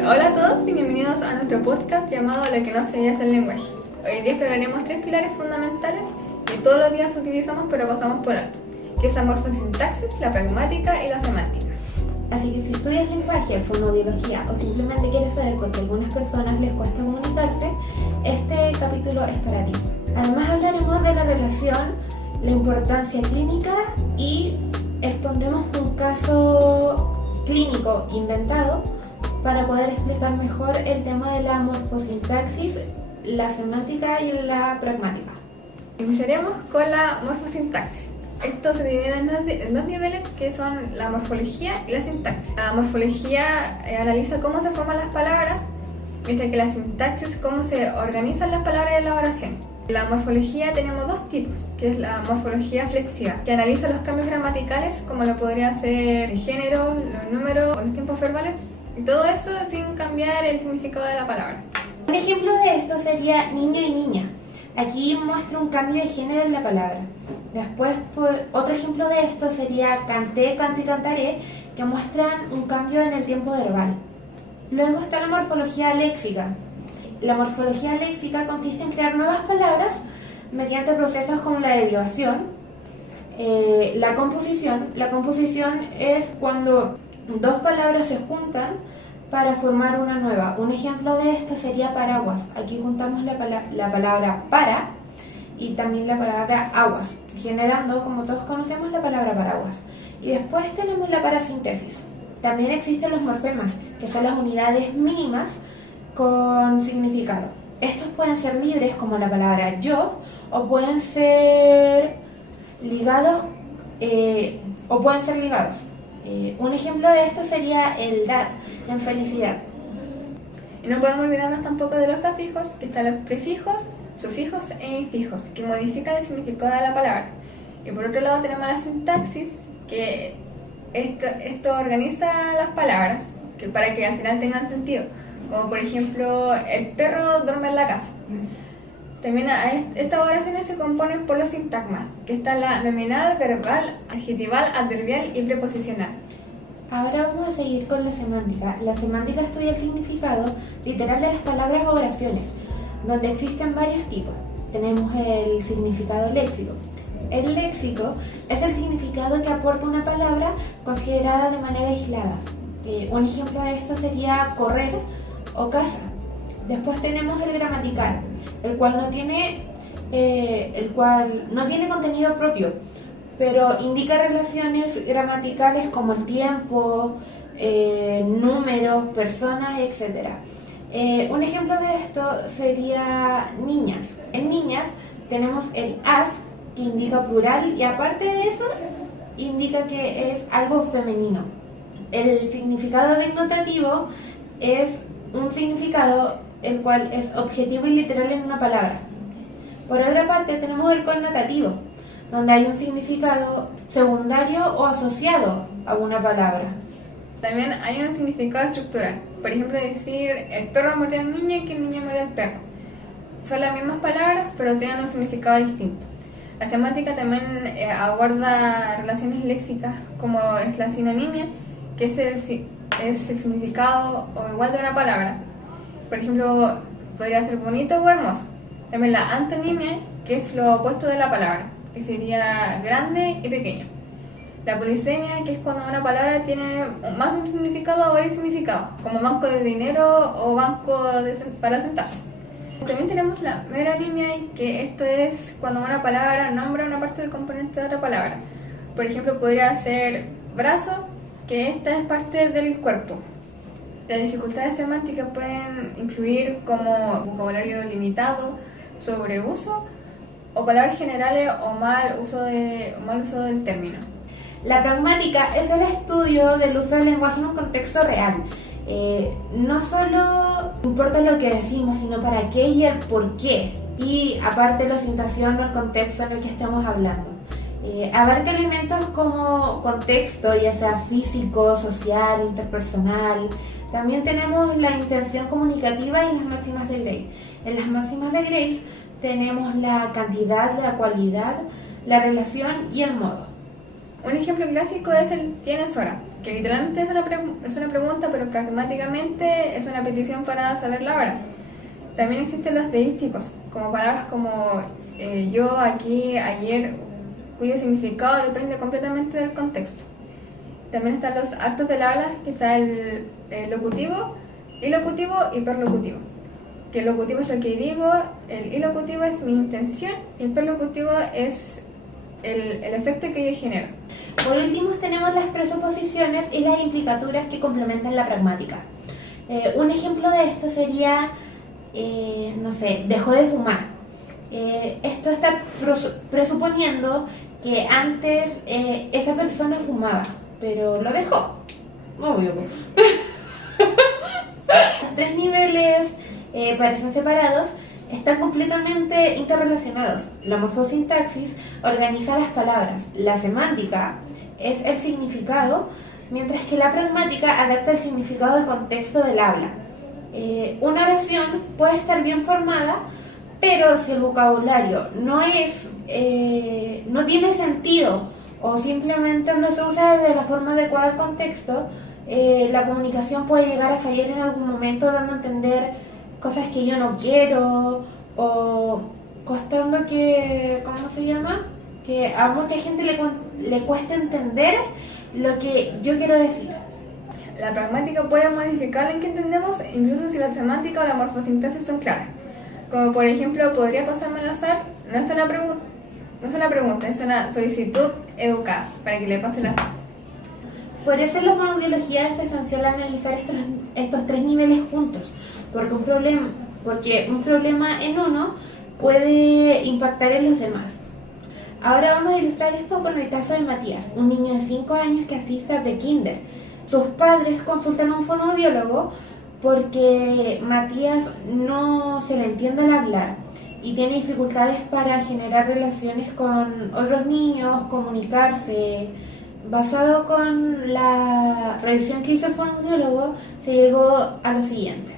Hola a todos y bienvenidos a nuestro podcast llamado Lo que no sabías del lenguaje. Hoy día exploraremos 3 pilares fundamentales que todos los días utilizamos pero pasamos por alto, que es la morfosintaxis, la pragmática y la semántica. Así que si estudias lenguaje, fonoaudiología o simplemente quieres saber por qué a algunas personas les cuesta comunicarse, este capítulo es para ti. Además hablaremos de la relación, la importancia clínica y expondremos un caso clínico inventado para poder explicar mejor el tema de la morfosintaxis, la semántica y la pragmática. Iniciaremos con la morfosintaxis. Esto se divide en dos niveles que son la morfología y la sintaxis. La morfología analiza cómo se forman las palabras, mientras que la sintaxis cómo se organizan las palabras en la oración. En la morfología tenemos dos tipos, que es la morfología flexiva, que analiza los cambios gramaticales como lo podría ser el género, los números o los tiempos verbales, y todo eso sin cambiar el significado de la palabra. Un ejemplo de esto sería niño y niña. Aquí muestra un cambio de género en la palabra. Después, otro ejemplo de esto sería canté, canto y cantaré, que muestran un cambio en el tiempo verbal. Luego está la morfología léxica. La morfología léxica consiste en crear nuevas palabras mediante procesos como la derivación. La composición es cuando dos palabras se juntan para formar una nueva. Un ejemplo de esto sería paraguas. Aquí juntamos la palabra para y también la palabra aguas, generando, como todos conocemos, la palabra paraguas. Y después tenemos la parasíntesis. También existen los morfemas, que son las unidades mínimas con significado. Estos pueden ser libres, como la palabra yo, o pueden ser ligados. Un ejemplo de esto sería el dar, en felicidad. Y no podemos olvidarnos tampoco de los afijos, que están los prefijos, sufijos e infijos, que modifican el significado de la palabra. Y por otro lado tenemos la sintaxis, que esto organiza las palabras para que al final tengan sentido. Como por ejemplo, el perro duerme en la casa. También estas oraciones se componen por los sintagmas, que están la nominal, verbal, adjetival, adverbial y preposicional. Ahora vamos a seguir con la semántica. La semántica estudia el significado literal de las palabras o oraciones, donde existen varios tipos. Tenemos el significado léxico. El léxico es el significado que aporta una palabra considerada de manera aislada. Un ejemplo de esto sería correr o casa. Después tenemos el gramatical, el cual no tiene contenido propio, pero indica relaciones gramaticales como el tiempo, números, personas, etc. Un ejemplo de esto sería niñas. En niñas tenemos el as, que indica plural, y aparte de eso indica que es algo femenino. El significado dennotativo es un significado el cual es objetivo y literal en una palabra. Por otra parte tenemos el connotativo, donde hay un significado secundario o asociado a una palabra. También hay un significado estructural. Por ejemplo, decir el perro mordió al niño y que el niño mordió al perro. Son las mismas palabras, pero tienen un significado distinto. La semántica también aborda relaciones léxicas, como es la sinonimia, que es el significado o igual de una palabra. Por ejemplo, podría ser bonito o hermoso. También la antonimia, que es lo opuesto de la palabra, que sería grande y pequeño. La polisemia, que es cuando una palabra tiene más un significado o varios significados, como banco de dinero o banco para sentarse. También tenemos la meronimia, que esto es cuando una palabra nombra una parte del componente de otra palabra. Por ejemplo, podría ser brazo, que esta es parte del cuerpo. Las dificultades semánticas pueden incluir como vocabulario limitado, sobreuso o palabras generales o mal uso del término. La pragmática es el estudio del uso del lenguaje en un contexto real. No solo importa lo que decimos, sino para qué y el por qué. Y aparte la situación o el contexto en el que estamos hablando. Abarca elementos como contexto, ya sea físico, social, interpersonal. También tenemos la intención comunicativa y las máximas de Grace. En las máximas de Grace tenemos la cantidad, la cualidad, la relación y el modo. Un ejemplo clásico es el tienes hora, que literalmente es una pregunta, pero pragmáticamente es una petición para saber la hora. También existen los deísticos, como palabras como yo, aquí, ayer, cuyo significado depende completamente del contexto. También están los actos del habla, que está el locutivo, ilocutivo y perlocutivo. Que el locutivo es lo que digo, el ilocutivo es mi intención y el perlocutivo es el efecto que yo genero. Por último tenemos las presuposiciones y las implicaturas que complementan la pragmática. Un ejemplo de esto sería, no sé, dejó de fumar. Esto está presuponiendo que antes esa persona fumaba, pero lo dejó. Obvio. Los tres niveles parecen separados, están completamente interrelacionados. La morfosintaxis organiza las palabras, la semántica es el significado, mientras que la pragmática adapta el significado al contexto del habla. Una oración puede estar bien formada, pero si el vocabulario no tiene sentido o simplemente no se usa de la forma adecuada al contexto, la comunicación puede llegar a fallar en algún momento, dando a entender cosas que yo no quiero o costando que, ¿cómo se llama? Que a mucha gente le cuesta entender lo que yo quiero decir. La pragmática puede modificar en que entendemos, incluso si la semántica o la morfosintaxis son claras. Como por ejemplo, podría pasarme al azar, no es una pregunta, es una solicitud educada para que le pase el azar. Por eso en la fonoaudiología es esencial analizar estos tres niveles juntos, porque un problema en uno puede impactar en los demás. Ahora vamos a ilustrar esto con el caso de Matías, un niño de 5 años que asiste a prekinder. Sus padres consultan a un fonoaudiólogo porque Matías no se le entiende al hablar y tiene dificultades para generar relaciones con otros niños, comunicarse. Basado con la revisión que hizo el fonoaudiólogo, se llegó a lo siguiente.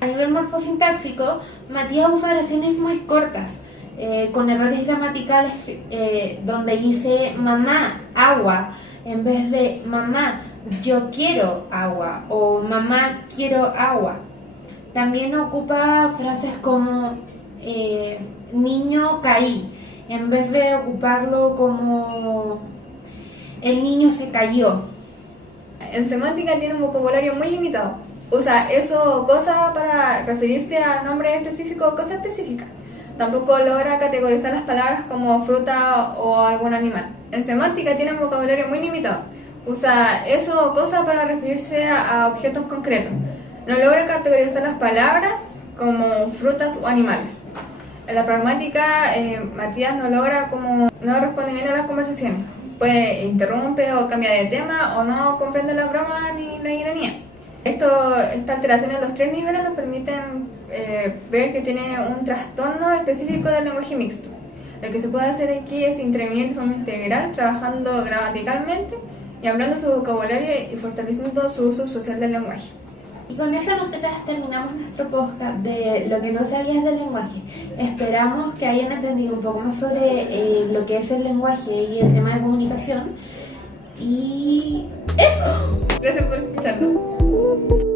A nivel morfosintáxico, Matías usa oraciones muy cortas, con errores gramaticales donde dice mamá, agua, en vez de mamá, yo quiero agua o mamá, quiero agua. También ocupa frases como niño, caí, en vez de ocuparlo como el niño se cayó. En semántica tiene un vocabulario muy limitado. Usa eso o cosa para referirse a nombre específico o cosa específica. Tampoco logra categorizar las palabras como fruta o algún animal. En semántica tiene un vocabulario muy limitado. Usa eso o cosa para referirse a objetos concretos. No logra categorizar las palabras como frutas o animales. En la pragmática, Matías no responde bien a las conversaciones. Pues interrumpe o cambia de tema o no comprende la broma ni la ironía. Esta alteración en los tres niveles nos permiten ver que tiene un trastorno específico del lenguaje mixto. Lo que se puede hacer aquí es intervenir de forma integral, trabajando gramaticalmente y hablando su vocabulario y fortaleciendo su uso social del lenguaje. Y con eso nosotras terminamos nuestro podcast de lo que no sabías del lenguaje. Esperamos que hayan entendido un poco más sobre lo que es el lenguaje y el tema de comunicación. Y eso. Gracias por escucharnos.